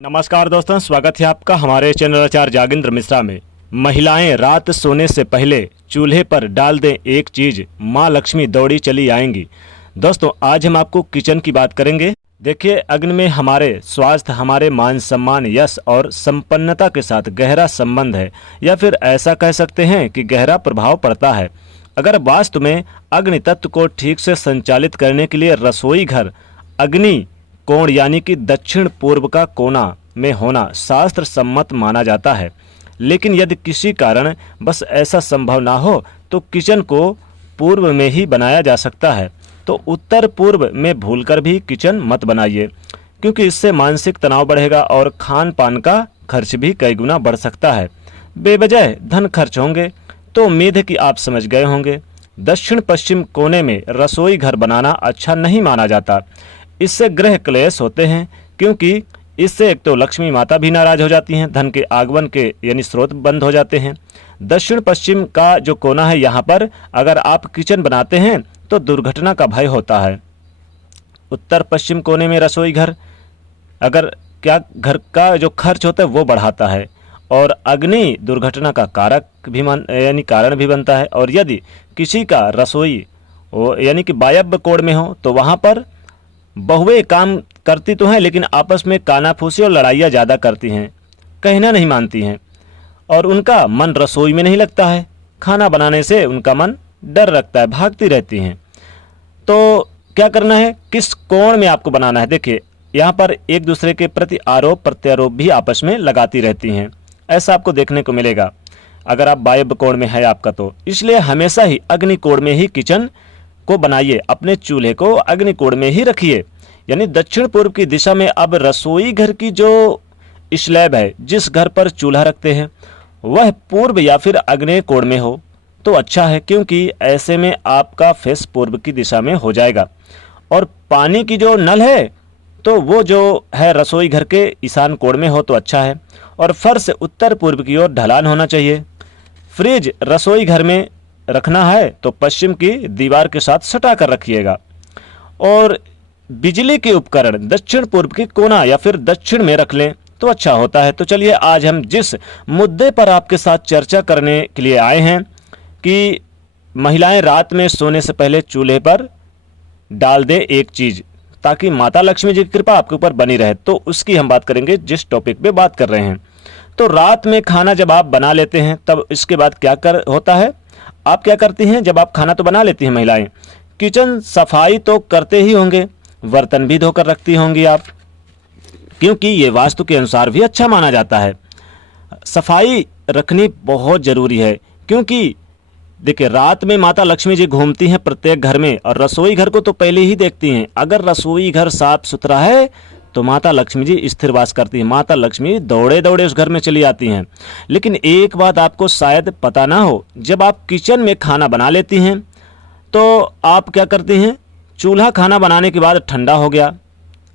नमस्कार दोस्तों, स्वागत है आपका हमारे चैनल आचार्य जागेंद्र मिश्रा में। महिलाएं रात सोने से पहले चूल्हे पर डाल दें एक चीज, माँ लक्ष्मी दौड़ी चली आएंगी। दोस्तों, आज हम आपको किचन की बात करेंगे। देखिए, अग्नि में हमारे स्वास्थ्य, हमारे मान सम्मान, यश और संपन्नता के साथ गहरा संबंध है, या फिर ऐसा कह सकते हैं कि गहरा प्रभाव पड़ता है। अगर वास्तु में अग्नि तत्व को ठीक से संचालित करने के लिए रसोई घर अग्नि कोण यानी कि दक्षिण पूर्व का कोना में होना शास्त्र सम्मत माना जाता है। लेकिन यदि किसी कारण बस ऐसा संभव ना हो तो किचन को पूर्व में ही बनाया जा सकता है। तो उत्तर पूर्व में भूलकर भी किचन मत बनाइए, क्योंकि इससे मानसिक तनाव बढ़ेगा और खान पान का खर्च भी कई गुना बढ़ सकता है। बेवजह धन खर्च होंगे। तो उम्मीद है कि आप समझ गए होंगे। दक्षिण पश्चिम कोने में रसोई घर बनाना अच्छा नहीं माना जाता। इससे गृह क्लेश होते हैं, क्योंकि इससे एक तो लक्ष्मी माता भी नाराज हो जाती हैं, धन के आगमन के यानी स्रोत बंद हो जाते हैं। दक्षिण पश्चिम का जो कोना है, यहाँ पर अगर आप किचन बनाते हैं तो दुर्घटना का भय होता है। उत्तर पश्चिम कोने में रसोई घर अगर क्या घर का जो खर्च होता है वो बढ़ाता है, और अग्नि दुर्घटना का कारक भी यानी कारण भी बनता है। और यदि किसी का रसोई यानी कि वायव्य कोण में हो तो वहाँ पर बहुएं काम करती तो हैं, लेकिन आपस में कानाफूसी और लड़ाइयाँ ज़्यादा करती हैं, कहना नहीं मानती हैं, और उनका मन रसोई में नहीं लगता है। खाना बनाने से उनका मन डर रखता है, भागती रहती हैं। तो क्या करना है, किस कोण में आपको बनाना है? देखिए, यहाँ पर एक दूसरे के प्रति आरोप प्रत्यारोप भी आपस में लगाती रहती हैं, ऐसा आपको देखने को मिलेगा अगर आप वायव्य कोण में है आपका। तो इसलिए हमेशा ही अग्नि कोण में ही किचन को बनाइए, अपने चूल्हे को अग्नि कोण में ही रखिए। यानी दक्षिण पूर्व की दिशा में अब रसोई घर की जो स्लैब है, जिस घर पर चूल्हा रखते हैं, वह पूर्व या फिर आग्नेय कोण में हो तो अच्छा है, क्योंकि ऐसे में आपका फेस पूर्व की दिशा में हो जाएगा। और पानी की जो नल है तो वो जो है रसोई घर के ईशान कोण में हो तो अच्छा है। और फर्श उत्तर पूर्व की ओर ढलान होना चाहिए। फ्रिज रसोई घर में रखना है तो पश्चिम की दीवार के साथ सटा कर रखिएगा। और बिजली के उपकरण दक्षिण पूर्व के कोना या फिर दक्षिण में रख लें तो अच्छा होता है। तो चलिए, आज हम जिस मुद्दे पर आपके साथ चर्चा करने के लिए आए हैं कि महिलाएं रात में सोने से पहले चूल्हे पर डाल दे एक चीज, ताकि माता लक्ष्मी जी की कृपा आपके ऊपर बनी रहे। तो उसकी हम बात करेंगे जिस टॉपिक पे बात कर रहे हैं। तो रात में खाना जब आप बना लेते हैं तब इसके बाद क्या होता है, आप क्या करती हैं? जब आप खाना तो बना लेती हैं महिलाएं, किचन सफाई तो करते ही होंगे, बर्तन भी धोकर रखती होंगी आप, क्योंकि ये वास्तु के अनुसार भी अच्छा माना जाता है। सफाई रखनी बहुत ज़रूरी है, क्योंकि देखिए, रात में माता लक्ष्मी जी घूमती हैं प्रत्येक घर में, और रसोई घर को तो पहले ही देखती हैं। अगर रसोई घर साफ सुथरा है तो माता लक्ष्मी जी स्थिर वास करती हैं, माता लक्ष्मी दौड़े दौड़े उस घर में चली आती हैं। लेकिन एक बात आपको शायद पता ना हो, जब आप किचन में खाना बना लेती हैं तो आप क्या करती हैं, चूल्हा खाना बनाने के बाद ठंडा हो गया,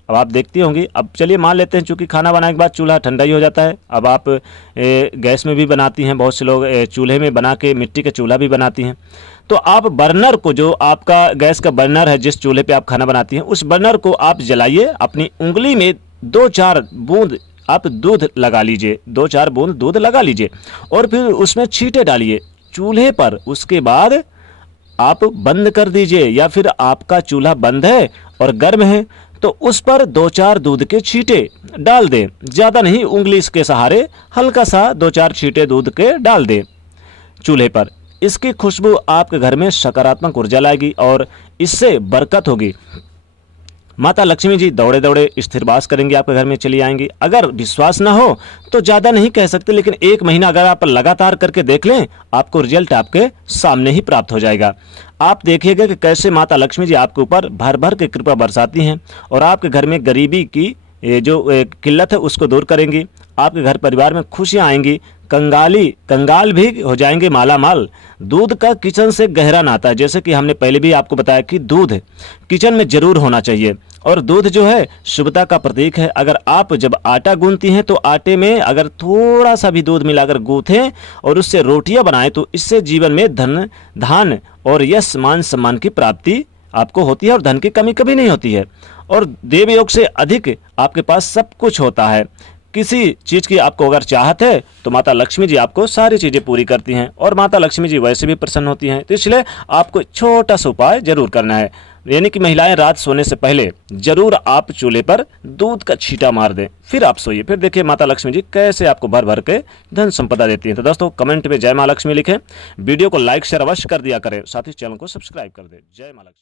अब आप देखती होंगी। अब चलिए मान लेते हैं चूँकि खाना बनाने के बाद चूल्हा ठंडा ही हो जाता है। अब आप गैस में भी बनाती हैं, बहुत से लोग चूल्हे में बना के मिट्टी का चूल्हा भी बनाती हैं। तो आप बर्नर को, जो आपका गैस का बर्नर है जिस चूल्हे पे आप खाना बनाती हैं, उस बर्नर को आप जलाइए। अपनी उंगली में 2-4 बूंद आप दूध लगा लीजिए, 2-4 बूंद दूध लगा लीजिए, और फिर उसमें छींटे डालिए चूल्हे पर। उसके बाद आप बंद कर दीजिए, या फिर आपका चूल्हा बंद है और गर्म है तो उस पर 2-4 दूध के छींटे डाल दें। ज़्यादा नहीं, उंगली के सहारे हल्का सा 2-4 छींटे दूध के डाल दें चूल्हे पर। इसकी खुशबू आपके घर में सकारात्मक ऊर्जा लाएगी और इससे बरकत होगी। माता लक्ष्मी जी दौड़े दौड़े स्थिर वास करेंगी, आपके घर में चली आएंगी। अगर विश्वास ना हो तो ज़्यादा नहीं कह सकते, लेकिन 1 महीना अगर आप लगातार करके देख लें, आपको रिजल्ट आपके सामने ही प्राप्त हो जाएगा। आप देखिएगा कि कैसे माता लक्ष्मी जी आपके ऊपर भर भर के कृपा बरसाती हैं, और आपके घर में गरीबी की जो किल्लत है उसको दूर करेंगी। आपके घर परिवार में खुशियाँ आएंगी, कंगाल भी हो जाएंगे माला माल। दूध का किचन से गहरा नाता है, जैसे कि हमने पहले भी आपको बताया कि दूध किचन में जरूर होना चाहिए, और दूध जो है शुभता का प्रतीक है। अगर आप जब आटा गूंथती हैं तो आटे में अगर थोड़ा सा भी दूध मिलाकर गूंथें और उससे रोटियां बनाएं तो इससे जीवन में धान और यश मान सम्मान की प्राप्ति आपको होती है, और धन की कमी कभी नहीं होती है। और देव योग से अधिक आपके पास सब कुछ होता है। किसी चीज़ की आपको अगर चाहत है तो माता लक्ष्मी जी आपको सारी चीज़ें पूरी करती हैं, और माता लक्ष्मी जी वैसे भी प्रसन्न होती हैं। तो इसलिए आपको छोटा सा उपाय जरूर करना है, यानी कि महिलाएं रात सोने से पहले जरूर आप चूल्हे पर दूध का छींटा मार दें, फिर आप सोइए। फिर देखिए माता लक्ष्मी जी कैसे आपको भर भर के धन संपदा देती हैं। तो दोस्तों कमेंट में जय माँ लक्ष्मी लिखें, वीडियो को लाइक शेयर अवश्य कर दिया करें, साथ ही चैनल को सब्सक्राइब कर दें। जय माँ लक्ष्मी।